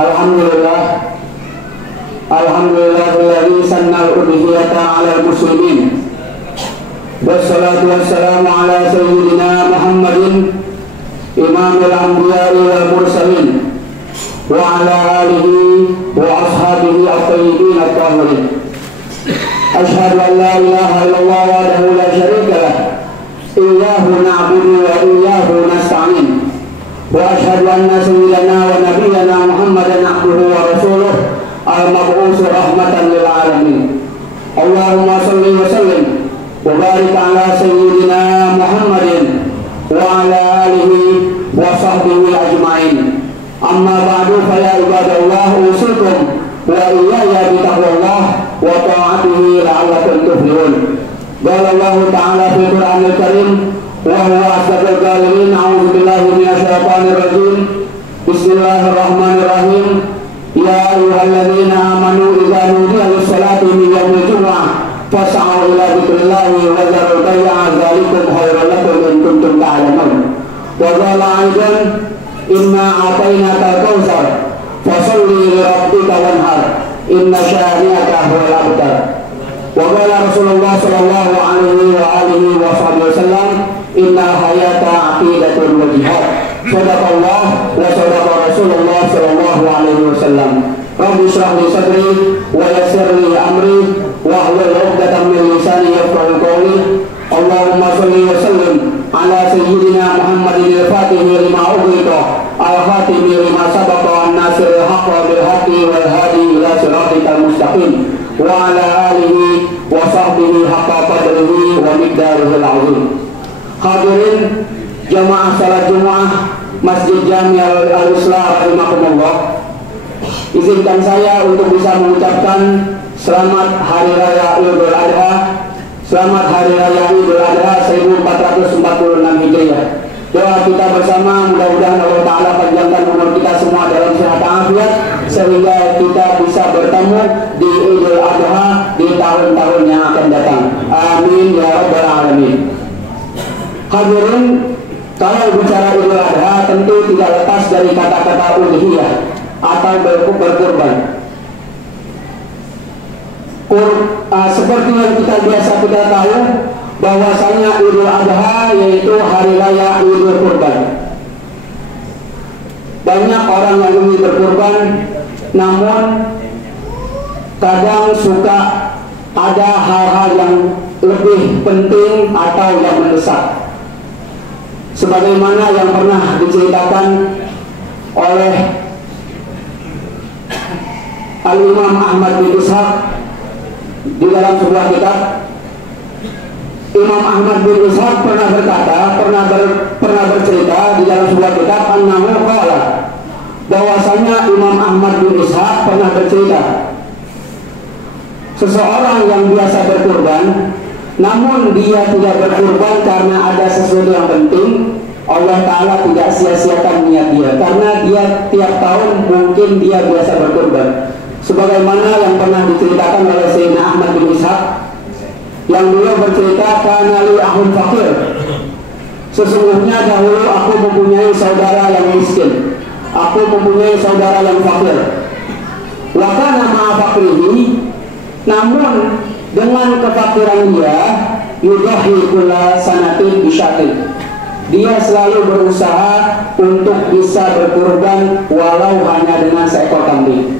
Alhamdulillah, alhamdulillahilladzi sannal udhiyata 'alal muslimin. Wassalatu wassalamu ala sayyidina Muhammadin imamil anbiya'i wal mursalin wa ala alihi wa ashabihi at-tayyibin at-tahirin. Asyhadu an la ilaha illallah wahdahu la syarika lah, iyyahu na'budu wa iyyahu nasta'in. Wa asyhadu anna sayyidana wa nabiyyana Muhammadan abduhu wa rasuluh al-mab'uts rahmatan lil alamin. Allahumma shalli wa sallim wa barik ala sayyidina Muhammadin wa ala alihi wa sahbihi ajma'in. Amma ba'du, fa ya ibadallah, usikum wa iyaya bi taqwallah wa ta'atihi la'allakum tuflihun. Qala Allah ta'ala fi Qur'anil Karim wa huwa asdaqul qa'ilin, a'udzu billahi minasy syaithanir rajim. Bismillahirrahmanirrahim. Ya ayyuhalladzina amanu idza nudiya lis-salati min yaumil jumu'ah fas'au ila dzikrillahi wa dzarul bai'a, dzalikum khairul lakum in kuntum ta'lamun. Wa qala aidan inna a'tainaka al-kautsar fasholli li rabbika wanhar inna syani'aka huwal abtar. Wa qala Rasulullah sallallahu alaihi wa alihi wa sallam inna hayata aqidatun wa jihad. Sadaqallah wa sadaqa Rasulullah sallallahu alaihi wasallam. Rabbi shrah li sadri wa yassir li amri wa hlul 'uqdatam min lisani yafqahu qawli. Allahumma shalli wa sallim ala sayyidina Muhammadin al-Fatih lima ughliqa al-khatim lima sabaqa an-nasiril haqqi bil haqqi wal hadi ila siratikal mustaqim wa ala alihi wa sahbihi haqqa qadrihi wa miqdarihil 'azim. Hadirin jamaah salat Jumat Masjid Jami' Al-Islah rahimakumullah, izinkan saya untuk bisa mengucapkan selamat Hari Raya Idul Adha, selamat Hari Raya Idul Adha 1446 Hijriah. Doa kita bersama, mudah-mudahan Allah Ta'ala panjangkan umur kita semua dalam sehat afiat sehingga kita bisa bertemu di Idul Adha di tahun-tahun yang akan datang. Amin ya rabbal alamin. Hadirin, kalau bicara Idul Adha tentu tidak lepas dari kata-kata udhiyah atau berkurban. Seperti yang kita biasa tahu bahwasanya Idul Adha yaitu hari raya Idul Kurban. Banyak orang yang ingin berkurban, namun kadang suka ada hal-hal yang lebih penting atau yang mendesak. Sebagaimana yang pernah diceritakan oleh Al-Imam Ahmad bin Ishaq di dalam sebuah kitab. Imam Ahmad bin Ishaq pernah berkata, pernah bercerita di dalam sebuah kitab an-Namu qala, bahwasanya Imam Ahmad bin Ishaq pernah bercerita, seseorang yang biasa berkurban namun dia tidak berkurban karena ada sesuatu yang penting, Allah Ta'ala tidak sia-siakan niat dia, karena dia tiap tahun mungkin dia biasa berkurban. Sebagaimana yang pernah diceritakan oleh Sayyidina Ahmad bin Ishaq, yang beliau bercerita, kana li akhun fakir, sesungguhnya dahulu aku mempunyai saudara yang miskin, aku mempunyai saudara yang fakir. Wa kana ma'a fakrihi, namun dengan kefakiran dia, yudahi kulla sanatin bisyatin, dia selalu berusaha untuk bisa berkurban walau hanya dengan seekor kambing.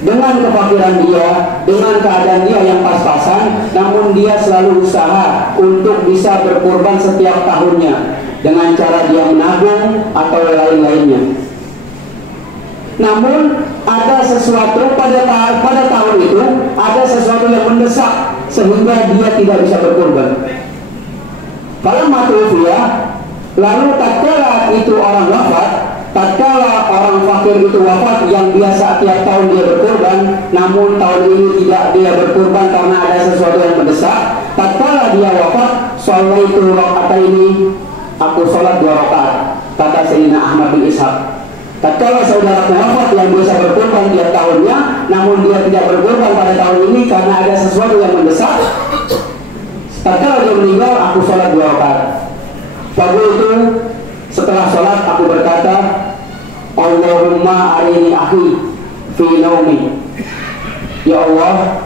Dengan kefakiran dia, dengan keadaan dia yang pas-pasan, namun dia selalu usaha untuk bisa berkurban setiap tahunnya dengan cara dia menabung atau lain-lainnya. Namun ada sesuatu pada tahun itu, ada sesuatu yang mendesak sehingga dia tidak bisa berkurban. Kalau matufiah, lalu tatkala itu orang wafat, tatkala orang fakir itu wafat yang biasa tiap tahun dia berkurban, namun tahun ini tidak dia berkurban karena ada sesuatu yang mendesak. Tatkala dia wafat, sholaitu raka'ataini, aku sholat 2 rakaat, kata Sayyidina Ahmad bin Ishaq. Tatkala saudara wafat yang biasa berkurban tiap tahunnya, namun dia tidak berkurban pada tahun ini karena ada sesuatu yang mendesak, tatkala dia meninggal, aku sholat 2 rakaat. Pagi itu setelah sholat aku berkata, Allahumma Allahumma arini akhi fi naumi. Ya Allah,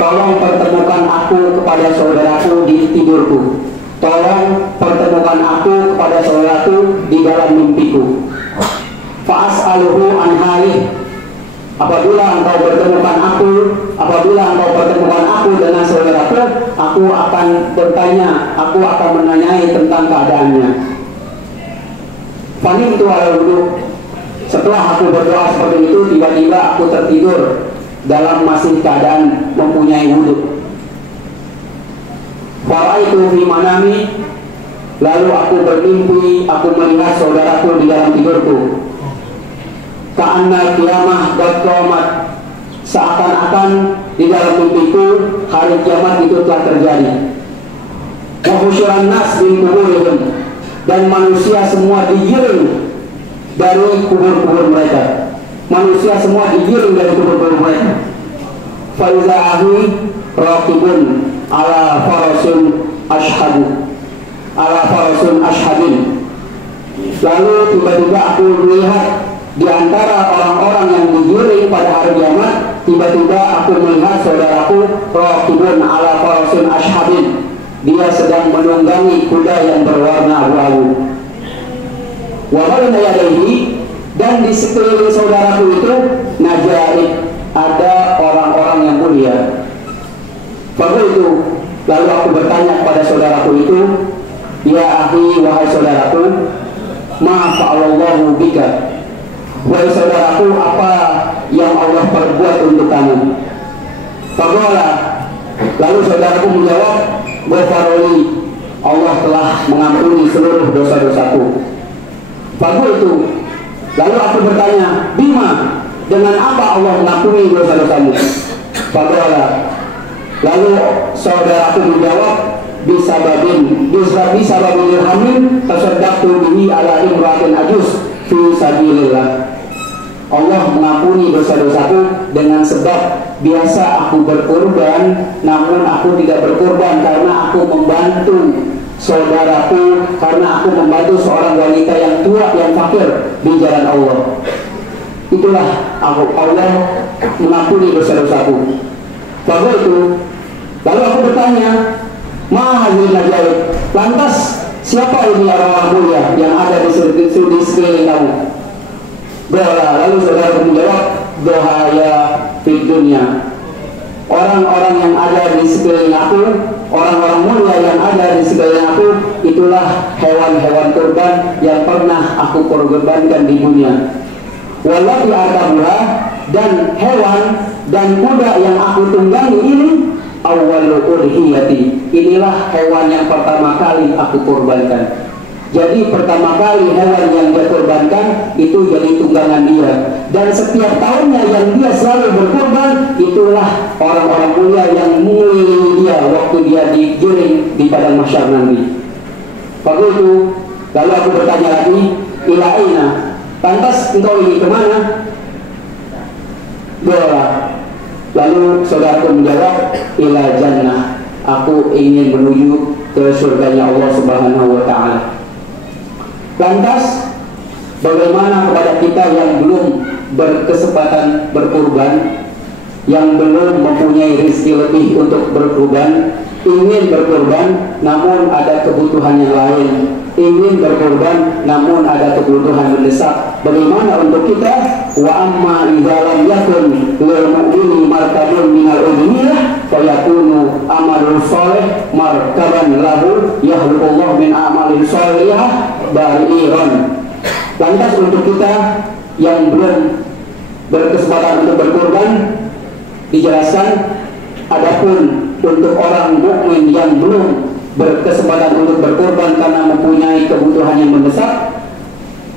tolong pertemukan aku kepada saudaraku di tidurku. Tolong pertemukan aku kepada saudaraku di dalam mimpiku. Fa'as'aluhu an halih. Apabila engkau pertemukan aku dengan saudaraku, aku akan bertanya, aku akan menanyai tentang keadaannya. Fanimtu ala wudu. Setelah aku berdoa seperti itu, tiba-tiba aku tertidur dalam masih keadaan mempunyai wudu. Faraitu fi manami. Lalu aku bermimpi, aku melihat saudaraku di dalam tidurku. Ka'anna qiyamah qad qamat. Seakan-akan di dalam mimpiku hari kiamat itu telah terjadi. Wa husyiran nas min quburihim. Dan manusia semua digiring dari kubur-kubur mereka. Manusia semua digiring dari kubur-kubur mereka. Fa iza ahi raqibun ala farasun ashhadin. Lalu tiba-tiba aku melihat di antara orang-orang yang digiring pada hari kiamat, tiba-tiba aku melihat saudaraku raqibun ala farasun ashhadin. Dia sedang menunggangi kuda yang berwarna abu-abu. Wa baina yadayhi, dan di sekeliling saudaraku itu najaib, ada orang-orang yang mulia. Itu lalu aku bertanya kepada saudaraku itu, ya akhi, wahai saudaraku, ma fa'alallahu bika. Wahai saudaraku, apa yang Allah perbuat untuk kamu? Faqala, lalu saudaraku menjawab, ghafaroli, Allah telah mengampuni seluruh dosa-dosaku. Itu lalu aku bertanya, bima, dengan apa Allah mengampuni dosa-dosamu? Faqala, lalu saudaraku menjawab, bisa babil dirhamin tasaddaqtu bihi ala imratin ajus fi sabilillah. Allah mengampuni dosa-dosaku dengan sebab biasa aku berkorban, namun aku tidak berkorban karena aku membantu saudaraku, karena aku membantu seorang wanita yang tua yang fakir di jalan Allah. Itulah Allah mengampuni dosa-dosaku. Itu lalu aku bertanya, mahadzul najaib, lantas siapa ini orang-orang mulia yang ada di sekeliling kamu? Lalu saudara menjawab, dohaya fid dunya. Orang-orang yang ada di sekeliling aku, orang-orang mulia yang ada di sekeliling aku, itulah hewan-hewan kurban yang pernah aku korbankan di dunia. Wallahi arkabuha, dan hewan dan kuda yang aku tunggangi ini awwalu udhiyati, inilah hewan yang pertama kali aku korbankan. Jadi pertama kali hewan yang dia korbankan itu jadi tunggangan dia, dan setiap tahunnya yang dia selalu berkorban, itulah orang-orang mulia yang mengelilingi dia waktu dia digiring di padang mahsyar nanti. Itu lalu aku bertanya lagi, ila aina, lantas engkau ini kemana? Lalu saudaraku menjawab, ila jannah, aku ingin menuju ke surganya Allah Subhanahu wa ta'ala. Lantas bagaimana kepada kita yang belum berkesempatan berkurban, yang belum mempunyai rezeki lebih untuk berkurban, ingin berkurban namun ada kebutuhan yang lain, ingin berkorban namun ada kebutuhan mendesak. Bagaimana untuk kita? Wa amma idza lam yakun lil mu'mini markabun minal udhiyah fayakunu amalun shalih markaban lahu yahlullah min amalin shalihah bari'an. Lantas untuk kita yang belum berkesempatan untuk berkorban, dijelaskan, adapun untuk orang mukmin yang belum berkesempatan untuk berkorban karena mempunyai kebutuhan yang mendesak,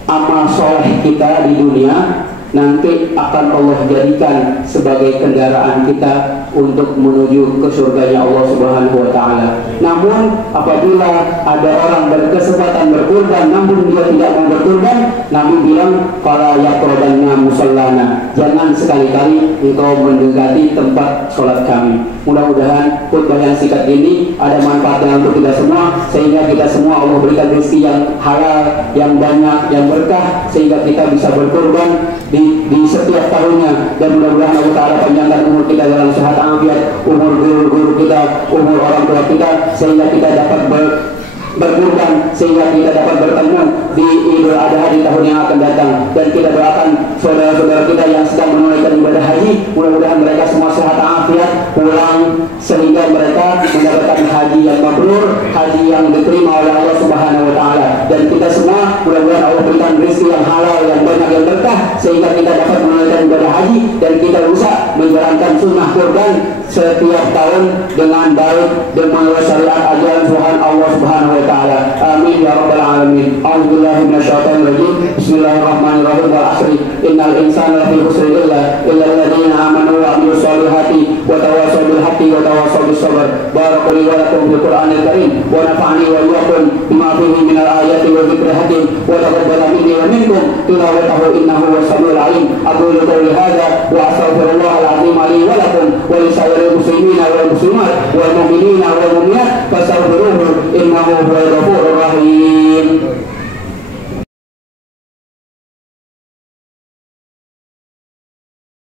amal soleh kita di dunia nanti akan Allah jadikan sebagai kendaraan kita untuk menuju ke surganya Allah Subhanahu wa taala. Namun apabila ada orang berkesempatan berkurban namun dia tidak mau berkurban, Nabi bilang fala yaqrabanna musallana, jangan sekali-kali engkau mendekati tempat sholat kami. Mudah-mudahan khutbah yang singkat ini ada manfaatnya untuk kita semua, sehingga kita semua Allah berikan rezeki yang halal, yang banyak, yang berkah, sehingga kita bisa berkurban di setiap tahunnya. Dan mudah-mudahan Allah Ta'ala panjangkan umur kita dalam sehat afiat, umur guru-guru kita, umur orang tua kita, sehingga kita dapat berkurban, sehingga kita dapat bertemu di Idul Adha di tahun yang akan datang. Dan kita doakan saudara-saudara kita yang sedang menunaikan ibadah haji, mudah-mudahan mereka semua sehat afiat pulang, sehingga mereka mendapatkan haji yang mabrur, haji yang diterima oleh Allah Subhanahu wa taala. Dan kita semua mudah-mudahan Allah berikan rezeki yang halal, yang banyak, yang berkah, sehingga kita dapat menunaikan ibadah haji dan kita bisa menjalankan sunnah kurban setiap tahun dengan baik dengan syariat ajaran Tuhan Allah Subhanahu wa taala. Amin ya rabbal alamin. A'udzubillahi minasyaitonir rajim. Bismillahirrahmanirrahim. Wal 'asri innal insana lafi khusr illa alladziina aamanu wa 'amilus shalihati wa tawassaw bil haqqi wa tawassaw bis sabr. Barakallahu wa lakum fil Qur'anil karim wa nafa'ani wa iyyakum bima fihi minal ayati wa dzikril hakim wa taqabbal minni wa minkum tilawatahu innahu was-sami'ul 'alim. Aqulu qawli hadza wa astaghfirullahal 'azim li wa lakum wa li muslimin wal muslimat wal mu'minina wal mu'minat